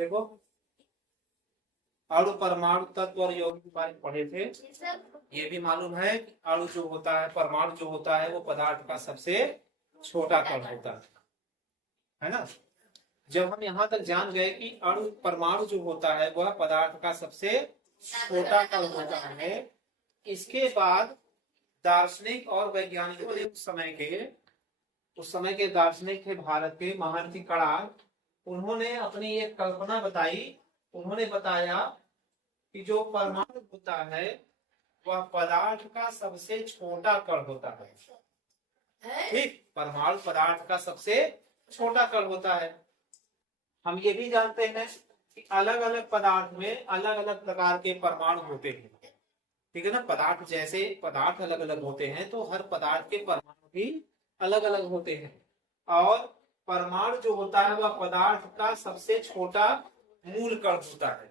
देखो, अणु परमाणु तत्व और यौगिक के बारे में पढ़े थे। ये भी मालूम है कि अणु जो होता है, परमाणु जो होता है, वो पदार्थ का सबसे छोटा कण होता है ना। जब हम यहाँ तक जान गए कि अणु परमाणु जो होता है वह पदार्थ का सबसे छोटा कण होता है, इसके बाद दार्शनिक और वैज्ञानिकों ने उस समय के दार्शनिक थे भारत के महर्षि कणाद। उन्होंने अपनी एक कल्पना बताई। उन्होंने बताया कि जो परमाणु होता है वह पदार्थ का सबसे छोटा कण होता है। ठीक, परमाणु पदार्थ का सबसे छोटा कण होता है। हम ये भी जानते हैं कि अलग अलग पदार्थ में अलग अलग प्रकार के परमाणु होते हैं। ठीक है ना। पदार्थ जैसे पदार्थ अलग अलग होते हैं तो हर पदार्थ के परमाणु भी अलग अलग होते हैं। और परमाणु जो होता है वह पदार्थ का सबसे छोटा मूल कण होता है।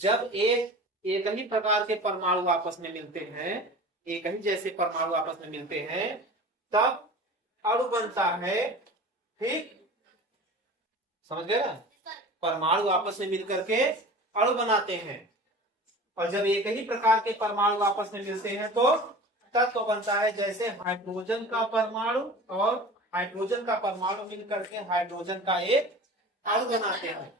जब एक ही प्रकार के परमाणु आपस में मिलते हैं, एक ही जैसे परमाणु आपस में मिलते हैं, तब अणु बनता है। ठीक, समझ गए ना। परमाणु आपस में मिलकर के अणु बनाते हैं। और जब एक ही प्रकार के परमाणु आपस में मिलते हैं तो तत्व बनता है। जैसे हाइड्रोजन का परमाणु और हाइड्रोजन का परमाणु मिलकर के हाइड्रोजन का एक अणु बनाते हैं।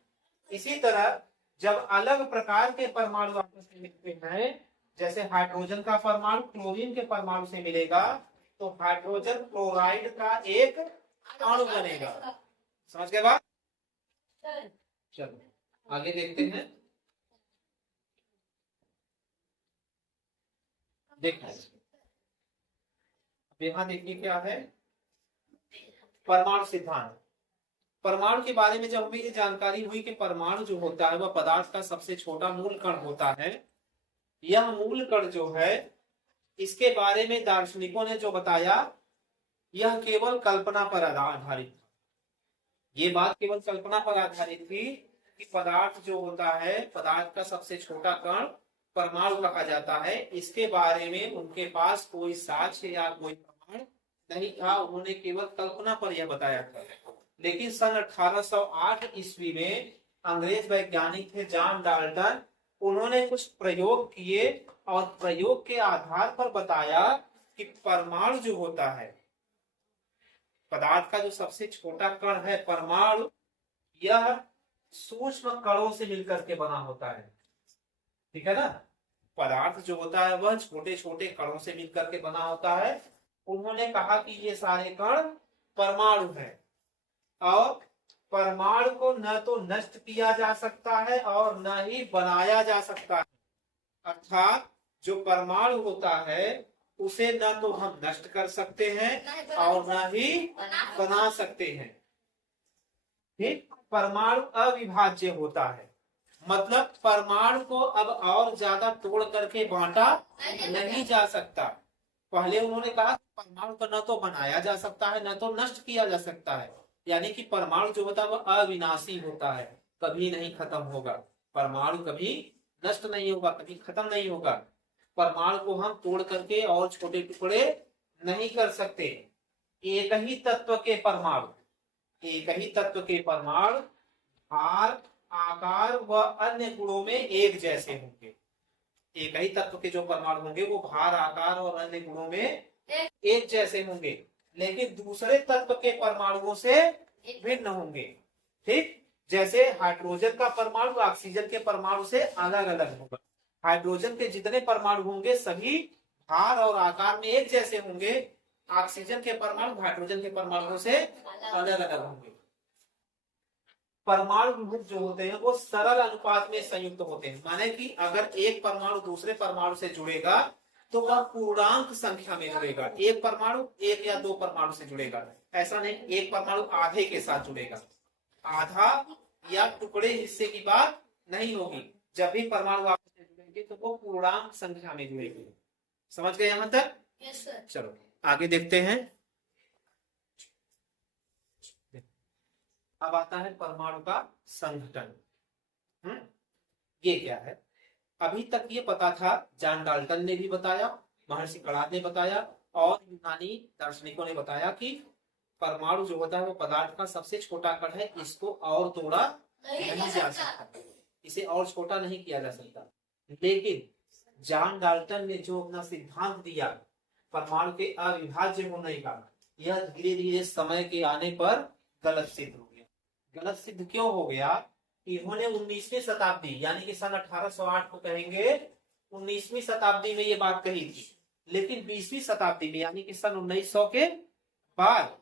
इसी तरह जब अलग प्रकार के परमाणु आपस में मिलते हैं, जैसे हाइड्रोजन का परमाणु क्लोरीन के परमाणु से मिलेगा तो हाइड्रोजन क्लोराइड का एक अणु बनेगा। समझ गए बात। चलो आगे देखते हैं। देखिए यहाँ देखिए क्या है, परमाणु सिद्धांत। परमाणु के बारे में जब हमें ये जानकारी हुई कि परमाणु जो होता है वह पदार्थ का सबसे छोटा मूल कण होता है, यह मूल कण जो है इसके बारे में दार्शनिकों ने जो बताया यह केवल कल्पना पर आधारित। ये बात केवल कल्पना पर आधारित थी कि पदार्थ जो होता है, पदार्थ का सबसे छोटा कण परमाणु कहा जाता है। इसके बारे में उनके पास कोई साक्ष्य या कोई प्रमाण नहीं था। उन्होंने केवल कल्पना पर यह बताया था। लेकिन सन 1808 ईस्वी में अंग्रेज वैज्ञानिक थे जॉन डाल्टन। उन्होंने कुछ प्रयोग किए और प्रयोग के आधार पर बताया कि परमाणु जो होता है, पदार्थ का जो सबसे छोटा कण है परमाणु, यह सूक्ष्म कणों से मिलकर के बना होता है। ठीक है ना। पदार्थ जो होता है वह छोटे छोटे कणों से मिलकर के बना होता है। उन्होंने कहा कि ये सारे कण परमाणु हैं और परमाणु को न तो नष्ट किया जा सकता है और न ही बनाया जा सकता है। अर्थात जो परमाणु होता है उसे न तो हम नष्ट कर सकते हैं और न ही बना सकते हैं। ठीक, परमाणु अविभाज्य होता है। मतलब परमाणु को अब और ज्यादा तोड़ करके बांटा नहीं जा सकता। पहले उन्होंने कहा परमाणु को न तो बनाया जा सकता है न तो नष्ट किया जा सकता है। यानी कि परमाणु जो होता है वह अविनाशी होता है, कभी नहीं खत्म होगा। परमाणु कभी नष्ट नहीं होगा, कभी खत्म नहीं होगा। परमाणु को हम तोड़ करके और छोटे टुकड़े नहीं कर सकते। एक ही तत्व के परमाणु भार, आकार व अन्य गुणों में एक जैसे होंगे। एक ही तत्व के जो परमाणु होंगे वो भार, आकार और अन्य गुणों में एक जैसे होंगे, लेकिन दूसरे तत्व के परमाणुओं से भिन्न होंगे। ठीक, जैसे हाइड्रोजन का परमाणु ऑक्सीजन के परमाणु से अलग अलग होगा। हाइड्रोजन के जितने परमाणु होंगे सभी भार और आकार में एक जैसे होंगे। ऑक्सीजन के परमाणु हाइड्रोजन के परमाणुओं से अलग अलग होंगे। परमाणु जो होते हैं वो सरल अनुपात में संयुक्त होते हैं। माने कि अगर एक परमाणु दूसरे परमाणु से जुड़ेगा तो वह पूर्णांक संख्या में जुड़ेगा। एक परमाणु एक या दो परमाणु से जुड़ेगा, ऐसा नहीं एक परमाणु आधे के साथ जुड़ेगा। आधा या टुकड़े हिस्से की बात नहीं होगी। जब भी परमाणु आपस में जुड़ेंगे तो वो पूर्णांक संख्या में जुड़ेंगे। समझ गए यहाँ तक? Yes sir. चलो आगे देखते हैं। अब आता है परमाणु का संघटन। ये क्या है? अभी तक ये पता था, जॉन डाल्टन ने भी बताया, महर्षि कणाद ने बताया और यूनानी दार्शनिकों ने बताया कि परमाणु जो होता है वो पदार्थ का सबसे छोटा कण है। इसको और तोड़ा नहीं जा सकता, इसे और छोटा नहीं किया जा सकता। लेकिन जॉन डाल्टन ने जो अपना सिद्धांत दिया परमाणु के अविभाज्य होने का, यह धीरे धीरे समय के आने पर गलत सिद्ध हो गया। गलत सिद्ध क्यों हो गया? इन्होंने 19वीं शताब्दी यानी कि सन 1808 को कहेंगे 19वीं शताब्दी में ये बात कही थी, लेकिन 20वीं शताब्दी में यानी कि सन 1900 के बाद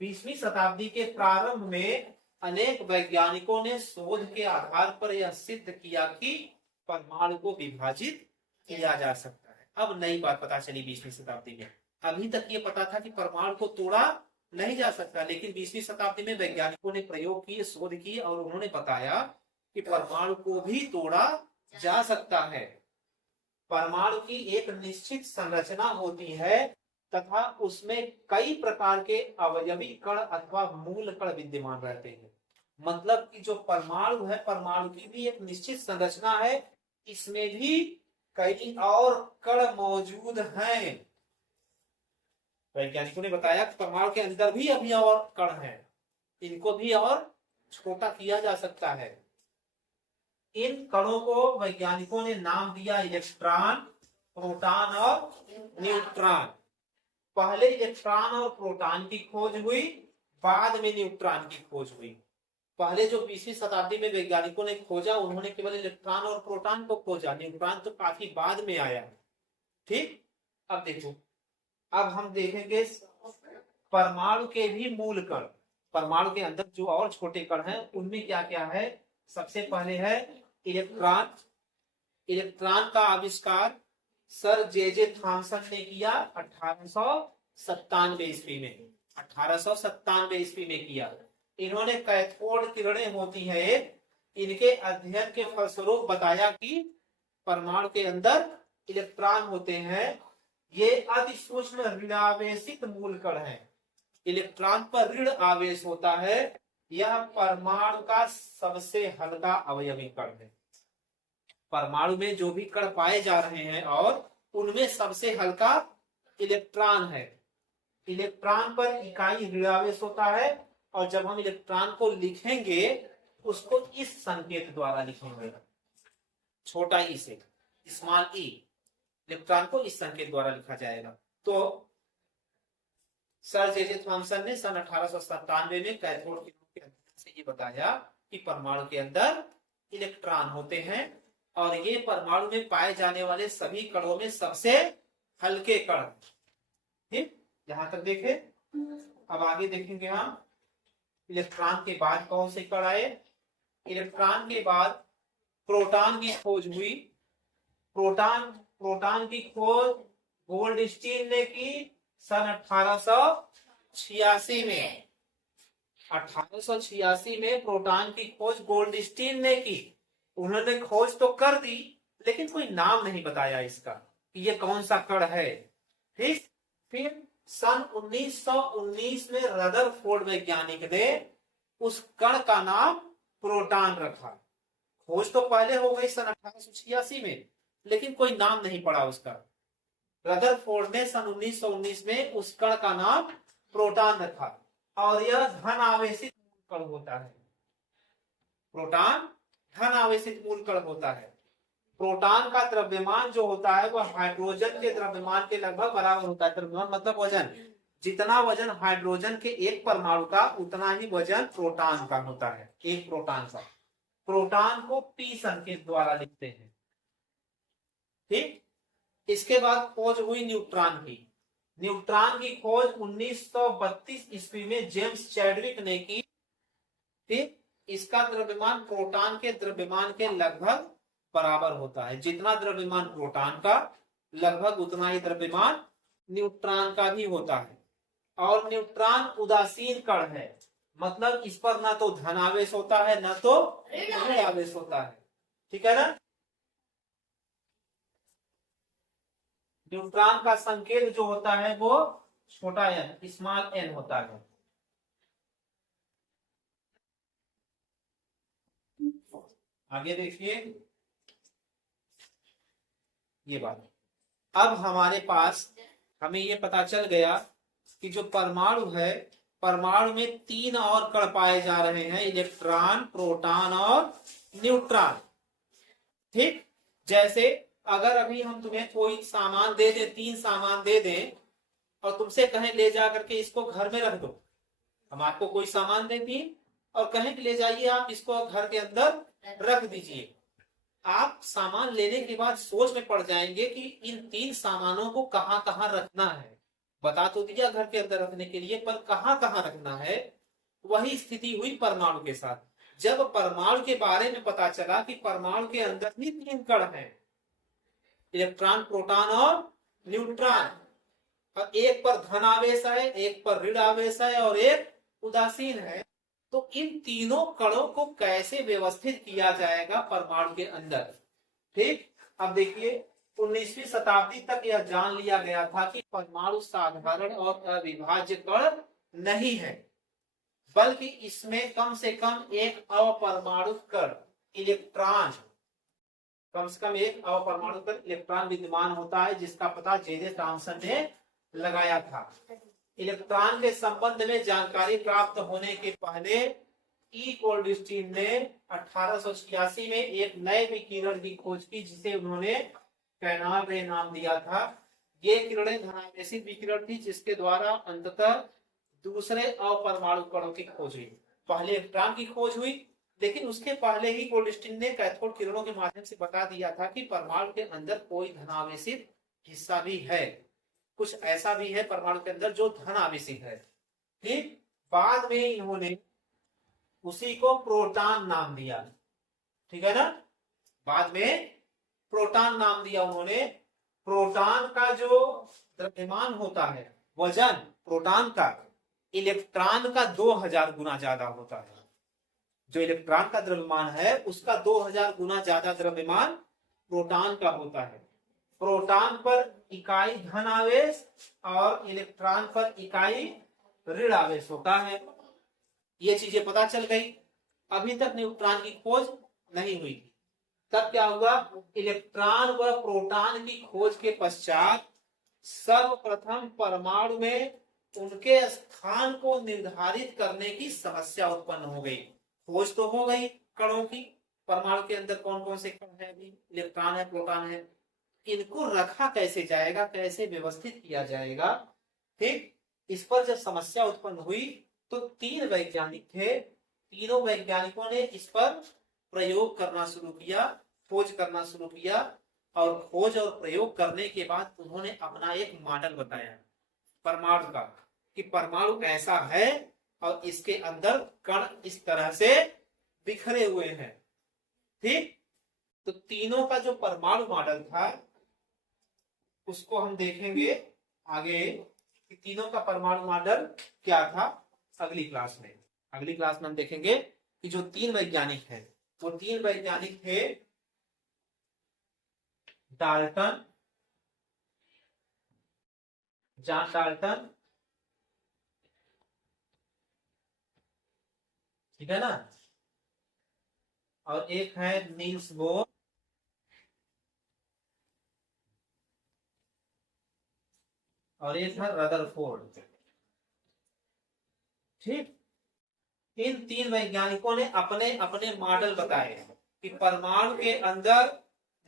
20वीं शताब्दी के प्रारंभ में अनेक वैज्ञानिकों ने शोध के आधार पर यह सिद्ध किया कि परमाणु को विभाजित किया जा सकता है। अब नई बात पता चली 20वीं शताब्दी में। अभी तक ये पता था कि परमाणु को तोड़ा नहीं जा सकता, लेकिन 20वीं शताब्दी में वैज्ञानिकों ने प्रयोग किए, शोध किए और उन्होंने बताया कि परमाणु को भी तोड़ा जा सकता है। परमाणु की एक निश्चित संरचना होती है तथा उसमें कई प्रकार के अवयवी कण अथवा मूल कण विद्यमान रहते हैं। मतलब कि जो परमाणु है, परमाणु की भी एक निश्चित संरचना है, इसमें भी कई और कण मौजूद हैं। वैज्ञानिकों ने बताया कि परमाणु के अंदर भी अभी और कण हैं, इनको भी और छोटा किया जा सकता है। इन कणों को वैज्ञानिकों ने नाम दिया इलेक्ट्रॉन, प्रोटॉन और न्यूट्रॉन। पहले इलेक्ट्रॉन और प्रोटॉन की खोज हुई, बाद में न्यूट्रॉन की खोज हुई। पहले जो 20वीं शताब्दी में वैज्ञानिकों ने खोजा, उन्होंने केवल इलेक्ट्रॉन और प्रोटॉन को खोजा, न्यूट्रॉन तो काफी बाद में आया। ठीक, अब देखो, अब हम देखेंगे परमाणु के भी मूल कण। परमाणु के अंदर जो और छोटे कण हैं उनमें क्या क्या है। सबसे पहले है इलेक्ट्रॉन। इलेक्ट्रॉन का आविष्कार सर जे थॉमसन ने किया 1897 ईस्वी में। 1897 ईस्वी में किया। इन्होंने कैथोड किरणें होती है, इनके अध्ययन के फलस्वरूप बताया कि परमाणु के अंदर इलेक्ट्रॉन होते हैं, ये अति सूक्ष्म ऋणावेशित मूल कण है। इलेक्ट्रॉन पर ऋण आवेश होता है, यह परमाणु का सबसे हल्का अवयवी कण है। परमाणु में जो भी कण पाए जा रहे हैं और उनमें सबसे हल्का इलेक्ट्रॉन है। इलेक्ट्रॉन पर इकाई ऋणावेश होता है और जब हम इलेक्ट्रॉन को लिखेंगे उसको इस संकेत द्वारा लिखेंगे, छोटा ई से, स्मॉल ई। इलेक्ट्रॉन को इस संकेत द्वारा लिखा जाएगा। तो सर जे थॉमसन ने सन 1897 में कैथोड किरणों के अध्ययन से ये बताया कि परमाणु के अंदर इलेक्ट्रॉन होते हैं और ये परमाणु में पाए जाने वाले सभी कणों में सबसे हल्के कण। ठीक, यहां तक देखे। अब आगे देखेंगे हम इलेक्ट्रॉन के बाद कौन से कण आए। इलेक्ट्रॉन के बाद प्रोटॉन की खोज हुई। प्रोटॉन की खोज गोल्डस्टीन ने की सन 1886 में। 1886 में प्रोटॉन की खोज गोल्डस्टीन ने की। उन्होंने खोज तो कर दी लेकिन कोई नाम नहीं बताया इसका कि ये कौन सा कण है। ठीक, फिर सन 1919 में रदरफोर्ड वैज्ञानिक ने उस कण का नाम प्रोटॉन रखा। खोज तो पहले हो गई सन 1886 में, लेकिन कोई नाम नहीं पड़ा उसका। रदरफोर्ड ने सन 1919 में उस कण का नाम प्रोटॉन रखा और यह धन आवेशित कण होता है। प्रोटॉन धन आवेशित मूल कण होता है। प्रोटॉन का द्रव्यमान जो होता है वह हाइड्रोजन के द्रव्यमान के लगभग बराबर होता है। द्रव्यमान मतलब वजन। जितना वजन हाइड्रोजन के एक परमाणु का उतना ही वजन प्रोटॉन का होता है, एक प्रोटॉन का। प्रोटॉन को पी संकेत द्वारा लिखते हैं। ठीक, इसके बाद खोज हुई न्यूट्रॉन की। न्यूट्रॉन की खोज 1932 ईस्वी में जेम्स चैडविक ने की। ठीक, इसका द्रव्यमान प्रोटॉन के द्रव्यमान के लगभग बराबर होता है। जितना द्रव्यमान प्रोटॉन का लगभग उतना ही द्रव्यमान न्यूट्रॉन का भी होता है। और न्यूट्रॉन उदासीन कण है, मतलब इस पर ना तो धनावेश होता है ना तो ऋण आवेश होता है। ठीक है ना। न्यूट्रॉन का संकेत जो होता है वो छोटा n, स्मॉल n होता है। आगे देखिए ये बात। अब हमारे पास हमें ये पता चल गया कि जो परमाणु है परमाणु में 3 और कण पाए जा रहे हैं, इलेक्ट्रॉन, प्रोटॉन और न्यूट्रॉन। ठीक, जैसे अगर अभी हम तुम्हें कोई सामान दे दें, 3 सामान दे दें और तुमसे कहें ले जा करके इसको घर में रख दो, हम आपको कोई सामान देती और कहें कि ले जाइए आप इसको घर के अंदर रख दीजिए, आप सामान लेने के बाद सोच में पड़ जाएंगे कि इन 3 सामानों को कहाँ कहाँ रखना है। बता तो दिया घर के अंदर रखने के लिए, पर कहाँ कहाँ रखना है। वही स्थिति हुई परमाणु के साथ। जब परमाणु के बारे में पता चला कि परमाणु के अंदर ही 3 कण हैं, इलेक्ट्रॉन, प्रोटॉन और न्यूट्रॉन, और एक पर धन आवेश है, एक पर ऋण आवेश है और एक उदासीन है, तो इन तीनों कणों को कैसे व्यवस्थित किया जाएगा परमाणु के अंदर। ठीक, अब देखिए 19वीं शताब्दी तक यह जान लिया गया था कि परमाणु साधारण और अविभाज्य कण नहीं है, बल्कि इसमें कम से कम एक अपरमाणु कण, इलेक्ट्रॉन, कम से कम एक अपरमाणु कण इलेक्ट्रॉन विद्यमान होता है, जिसका पता जे.जे. थॉमसन ने लगाया था। इलेक्ट्रॉन के संबंध में जानकारी प्राप्त होने के पहले ई गोल्डस्टीन ने 1886 में एक नए विकिरण की खोज की, जिसे उन्होंने कैनाल रे नाम दिया था। ये किरणें धनावेशित विकिरण थी, जिसके द्वारा अंततः दूसरे अपरमाणु कणों की खोज हुई। पहले इलेक्ट्रॉन की खोज हुई, लेकिन उसके पहले ही गोल्डस्टीन ने कैथोड किरणों के माध्यम से बता दिया था कि परमाणु के अंदर कोई धनावेशित हिस्सा भी है, कुछ ऐसा भी है परमाणु के अंदर जो धन आवेशित है। ठीक, बाद में इन्होंने उसी को प्रोटॉन नाम दिया। ठीक है ना, बाद में प्रोटॉन नाम दिया उन्होंने। प्रोटॉन का जो द्रव्यमान होता है, वजन प्रोटॉन का इलेक्ट्रॉन का 2000 गुना ज्यादा होता है। जो इलेक्ट्रॉन का द्रव्यमान है उसका 2000 गुना ज्यादा द्रव्यमान प्रोटॉन का होता है। प्रोटॉन पर इकाई धन आवेश और इलेक्ट्रॉन पर इकाई ऋण आवेश होता है। ये चीजें पता चल गई। अभी तक न्यूट्रॉन की खोज नहीं हुई थी। तब क्या हुआ, इलेक्ट्रॉन व प्रोटॉन की खोज के पश्चात सर्वप्रथम परमाणु में उनके स्थान को निर्धारित करने की समस्या उत्पन्न हो गई। खोज तो हो गई कणों की, परमाणु के अंदर कौन कौन से कण है, अभी इलेक्ट्रॉन है, प्रोटॉन है, इनको रखा कैसे जाएगा, कैसे व्यवस्थित किया जाएगा। ठीक, इस पर जब समस्या उत्पन्न हुई तो 3 वैज्ञानिक थे। तीनों वैज्ञानिकों ने इस पर प्रयोग करना शुरू किया, खोज करना शुरू किया, और खोज और प्रयोग करने के बाद उन्होंने अपना एक मॉडल बताया परमाणु का, कि परमाणु ऐसा है और इसके अंदर कण इस तरह से बिखरे हुए हैं। ठीक, तो तीनों का जो परमाणु मॉडल था उसको हम देखेंगे आगे कि तीनों का परमाणु मॉडल क्या था अगली क्लास में। अगली क्लास में हम देखेंगे कि जो 3 वैज्ञानिक हैं वो 3 वैज्ञानिक थे डाल्टन, जॉन डाल्टन, ठीक है ना, और एक है नील्स बोर, और एक है रदरफोर्ड। ठीक, इन 3 वैज्ञानिकों ने अपने अपने मॉडल बताए कि परमाणु के अंदर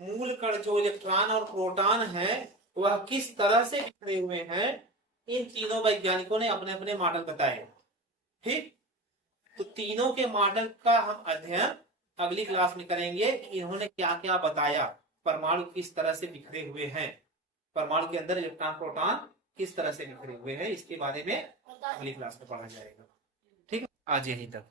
मूल कण जो इलेक्ट्रॉन और प्रोटॉन है वह किस तरह से बिखरे हुए हैं। इन तीनों वैज्ञानिकों ने अपने अपने मॉडल बताए। ठीक, तो तीनों के मॉडल का हम अध्ययन अगली क्लास में करेंगे कि इन्होंने क्या क्या बताया, परमाणु किस तरह से बिखरे हुए हैं, परमाणु के अंदर इलेक्ट्रॉन प्रोटॉन किस तरह से बिखरे हुए हैं, इसके बारे में अगली क्लास में पढ़ा जाएगा। ठीक है, आज यहीं तक।